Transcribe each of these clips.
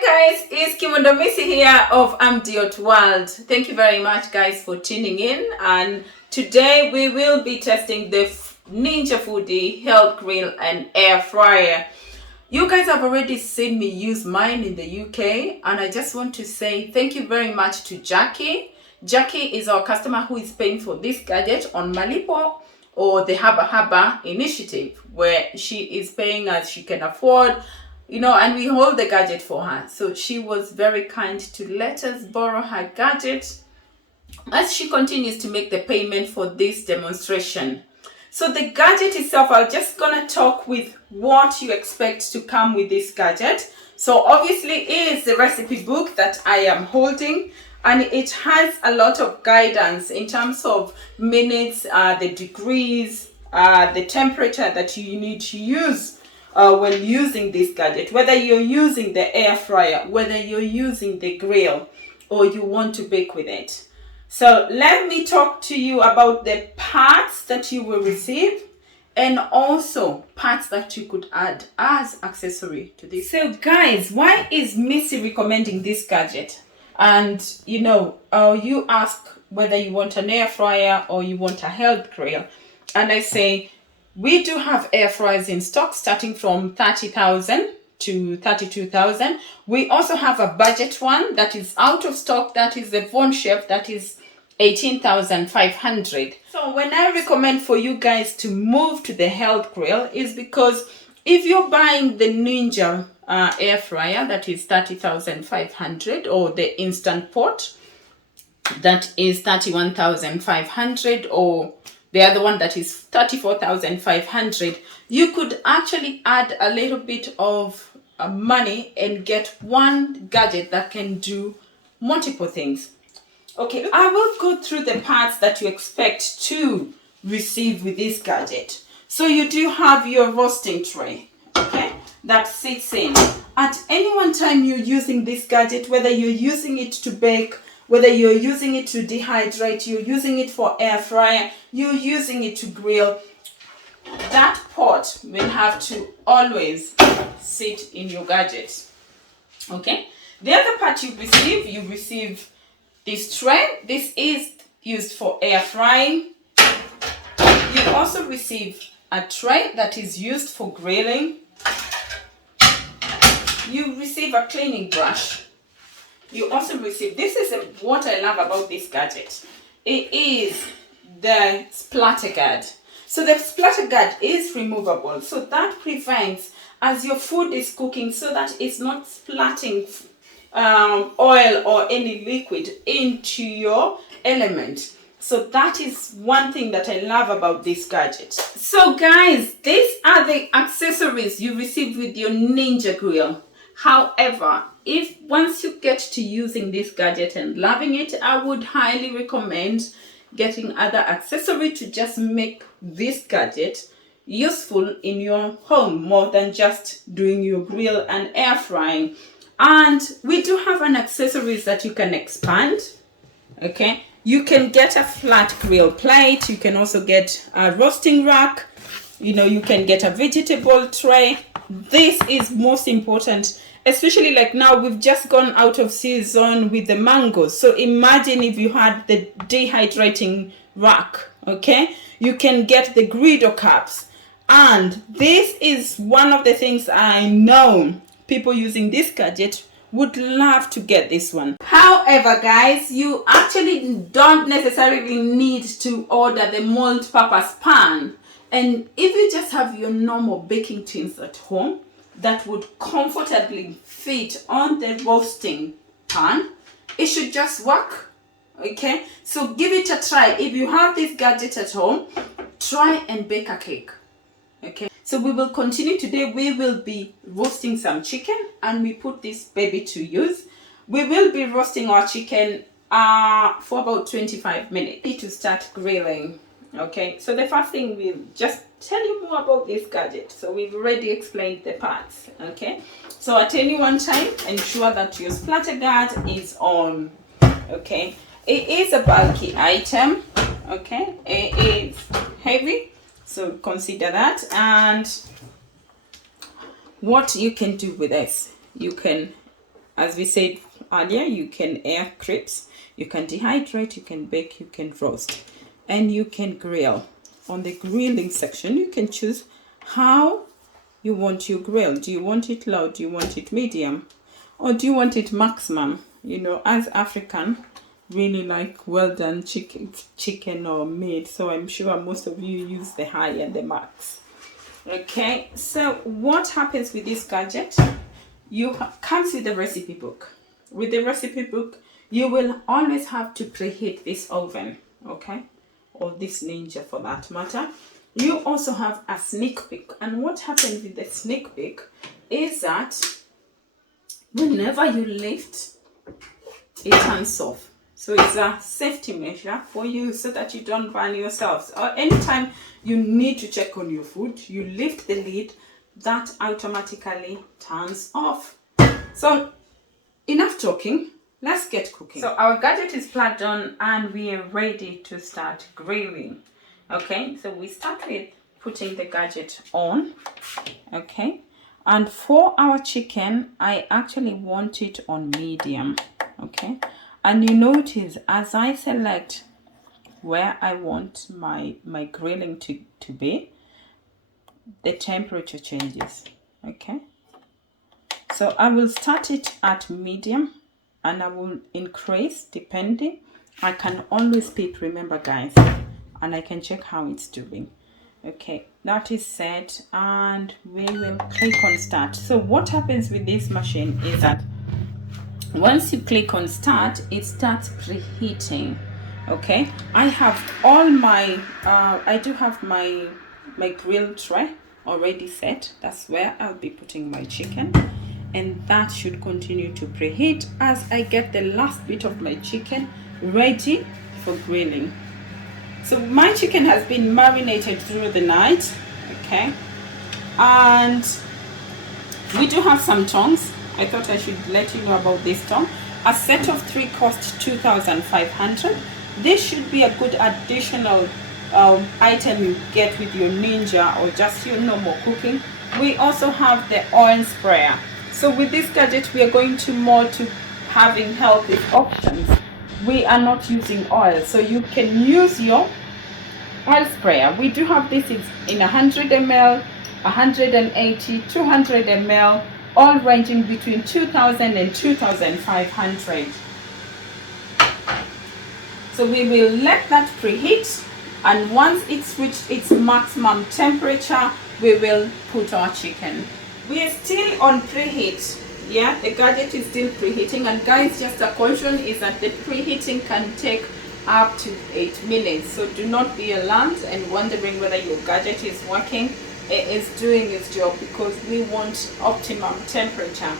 Hi guys, it's Kimondomisi here of Amdiot World. Thank you very much guys for tuning in, and today we will be testing the Ninja Foodi Health Grill and Air Fryer. You guys have already seen me use mine in the UK, and I just want to say thank you very much to Jackie. Jackie is our customer who is paying for this gadget on Malipo or the Haba Haba initiative, where she is paying as she can afford, and we hold the gadget for her. So she was very kind to let us borrow her gadget as she continues to make the payment for this demonstration. So the gadget itself, I'm just gonna talk with what you expect to come with this gadget. So obviously it is the recipe book that I am holding, and it has a lot of guidance in terms of minutes, the degrees, the temperature that you need to use when using this gadget, whether you're using the air fryer, whether you're using the grill, or you want to bake with it. So let me talk to you about the parts that you will receive, and also parts that you could add as accessory to this. So guys, why is Missy recommending this gadget? And you ask whether you want an air fryer or you want a health grill, and I say we do have air fryers in stock starting from 30,000 to 32,000. We also have a budget one that is out of stock, that is the Von Chef, that is 18,500. So when I recommend for you guys to move to the health grill is because if you're buying the Ninja air fryer, that is 30,500, or the Instant Pot, that is 31,500, or the other one that is 34,500, you could actually add a little bit of money and get one gadget that can do multiple things. Okay, I will go through the parts that you expect to receive with this gadget. So you do have your roasting tray, okay, that sits in. At any one time you're using this gadget, whether you're using it to bake, whether you're using it to dehydrate, you're using it for air fryer, you're using it to grill, that pot will have to always sit in your gadget. Okay, the other part you receive this tray. This is used for air frying. You also receive a tray that is used for grilling. You receive a cleaning brush. You also receive, this is what I love about this gadget. It is the splatter guard. So the splatter guard is removable. So that prevents, as your food is cooking, so that it's not splatting oil or any liquid into your element. So that is one thing that I love about this gadget. So guys, these are the accessories you receive with your Ninja grill. However, if once you get to using this gadget and loving it, I would highly recommend getting other accessory to just make this gadget useful in your home more than just doing your grill and air frying. And we do have an accessories that you can expand. Okay, you can get a flat grill plate, you can also get a roasting rack, you can get a vegetable tray. This is most important, especially like now we've just gone out of season with the mangoes. So imagine if you had the dehydrating rack. Okay, you can get the griddle cups, and this is one of the things I know people using this gadget would love to get this one. However guys, you actually don't necessarily need to order the multi-purpose pan, and if you just have your normal baking tins at home that would comfortably fit on the roasting pan, it should just work. Okay, so give it a try. If you have this gadget at home, try and bake a cake. Okay, so we will continue today. We will be roasting some chicken, and we put this baby to use. We will be roasting our chicken for about 25 minutes to start grilling. Okay, so the first thing, we'll just tell you more about this gadget. So we've already explained the parts. Okay, so at any one time, ensure that your splatter guard is on. Okay, it is a bulky item. Okay, it is heavy, so consider that. And what you can do with this, you can As we said earlier, you can air crisps, you can dehydrate, you can bake, you can roast, and you can grill. On the grilling section, you can choose how you want your grill. Do you want it low? Do you want it medium? Or do you want it maximum? You know, as African, really like well done chicken or meat. So I'm sure most of you use the high and the max. Okay, so what happens with this gadget? Comes with the recipe book. With the recipe book, you will always have to preheat this oven, okay, or this Ninja for that matter. You also have a sneak peek, and what happens with the sneak peek is that whenever you lift, it turns off. So it's a safety measure for you so that you don't burn yourselves. Or anytime you need to check on your food, you lift the lid, that automatically turns off. So enough talking, let's get cooking. So our gadget is plugged on and we are ready to start grilling. Okay, so we start with putting the gadget on. Okay, and for our chicken, I actually want it on medium. Okay, and you notice as I select where I want my grilling to be, the temperature changes. Okay, so I will start it at medium and I will increase depending. I can always pick, remember guys, and I can check how it's doing. Okay, that is set and we will click on start. So what happens with this machine is that once you click on start, it starts preheating. Okay, I have all my I do have my grill tray already set. That's where I'll be putting my chicken, and that should continue to preheat as I get the last bit of my chicken ready for grilling. So my chicken has been marinated through the night, okay, and we do have some tongs. I thought I should let you know about this tong. A set of 3 costs 2,500. This should be a good additional item you get with your Ninja or just your normal cooking. We also have the oil sprayer. So with this gadget, we are going to more to having healthy options. We are not using oil, so you can use your oil sprayer. We do have this in 100 ml, 180, 200 ml, all ranging between 2,000 and 2,500. So we will let that preheat, and once it's reached its maximum temperature, we will put our chicken. We are still on preheat. Yeah, the gadget is still preheating, and guys, just a caution is that the preheating can take up to 8 minutes. So do not be alarmed and wondering whether your gadget is working. It is doing its job because we want optimum temperature.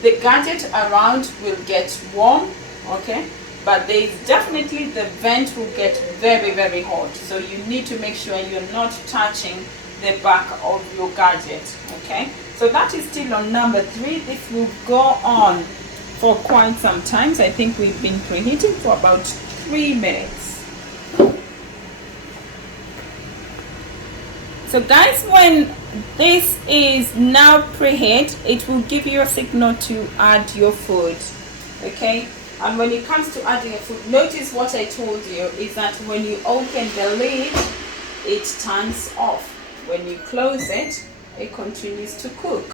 The gadget around will get warm, okay, but there is definitely the vent will get very, very hot. So you need to make sure you're not touching the back of your gadget. Okay, so that is still on number 3. This will go on for quite some time. I think we've been preheating for about 3 minutes. So guys, when this is now preheat, it will give you a signal to add your food. Okay, and when it comes to adding a food, notice what I told you is that when you open the lid, it turns off. When you close it, it continues to cook.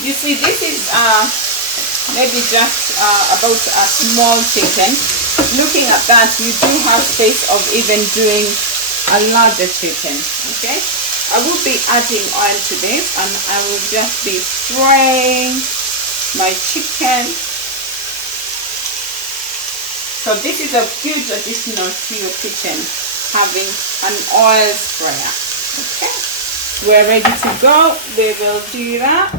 You see, this is maybe just about a small chicken. Looking at that, you do have space of even doing a larger chicken. Okay, I will be adding oil to this, and I will just be spraying my chicken. So this is a good additional to your kitchen, having an oil sprayer. Okay, we're ready to go. We will do that.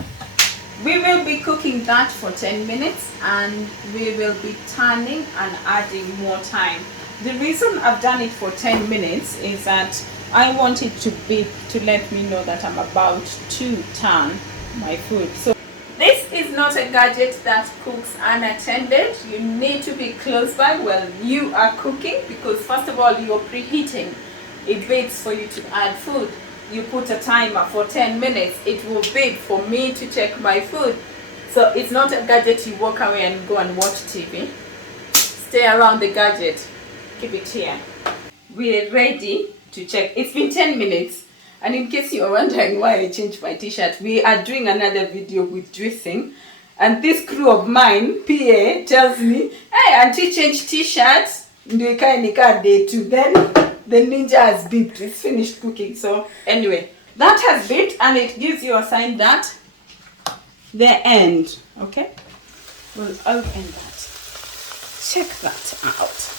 We will be cooking that for 10 minutes, and we will be turning and adding more time. The reason I've done it for 10 minutes is that I want it to let me know that I'm about to turn. my food. So this is not a gadget that cooks unattended. You need to be close by while you are cooking, because first of all, you're preheating. It waits for you to add food. You put a timer for 10 minutes. It will wait for me to check my food. So it's not a gadget you walk away and go and watch TV. Stay around the gadget. Keep it here. We're ready to check. It's been 10 minutes. And in case you're wondering why I changed my t-shirt, we are doing another video with dressing. And this crew of mine, PA, tells me, hey, auntie, change t-shirts. Day 2. Then the ninja has beeped. It's finished cooking. So anyway, that has beeped, and it gives you a sign that the end. Okay? We'll open that. Check that out.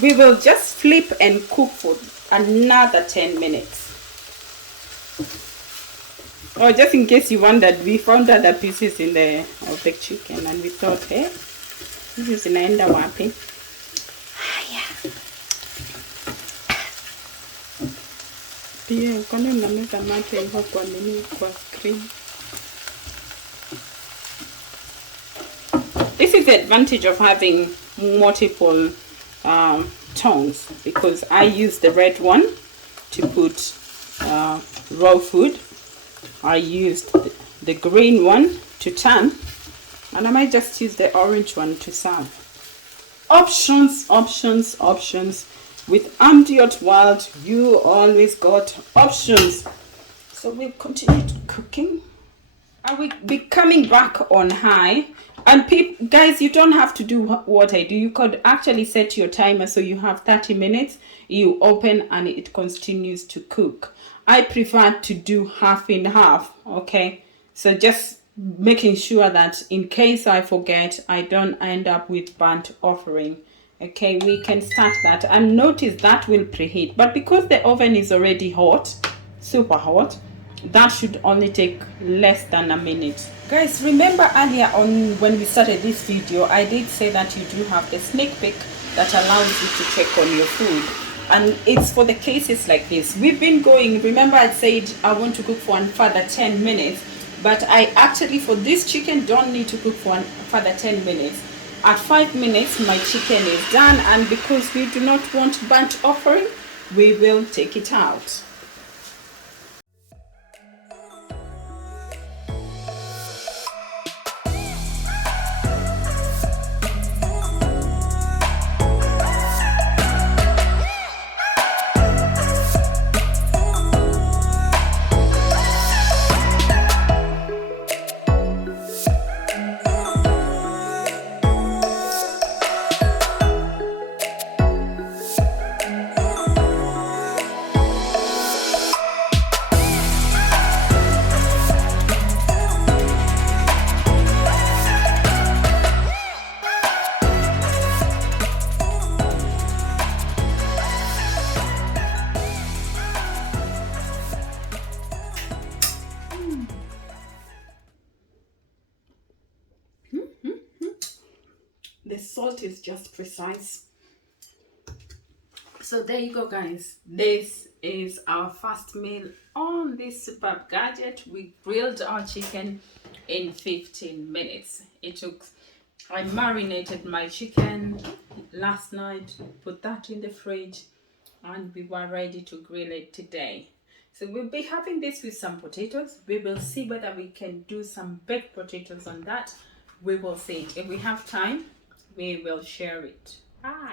We will just flip and cook for another 10 minutes. Oh, just in case you wondered, we found other pieces in the of the chicken, and we thought, hey, this is inaenda wapi? Pia kone unameza mate hivyo kwa nini kwa screen? This is the advantage of having multiple tongs, because I use the red one to put raw food. I used the green one to turn, and I might just use the orange one to serve. Options, options, options. With Amdiot World, you always got options. So we'll continue cooking. I will be coming back on high. And guys, you don't have to do what I do. You could actually set your timer so you have 30 minutes. You open and it continues to cook. I prefer to do half in half, okay? So just making sure that in case I forget, I don't end up with burnt offering. Okay, we can start that, and notice that will preheat. But because the oven is already hot, super hot, that should only take less than a minute. Guys, remember earlier on when we started this video, I did say that you do have the sneak peek that allows you to check on your food. And it's for the cases like this. We've been going, remember I said I want to cook for a further 10 minutes, but I actually, for this chicken, don't need to cook for a further 10 minutes. At 5 minutes, my chicken is done, and because we do not want burnt offering, we will take it out. The salt is just precise. So there you go, guys. This is our first meal on this superb gadget. We grilled our chicken in 15 minutes. I marinated my chicken last night, put that in the fridge, and we were ready to grill it today. So we'll be having this with some potatoes. We will see whether we can do some baked potatoes on that. We will see. If we have time, we will share it. Bye.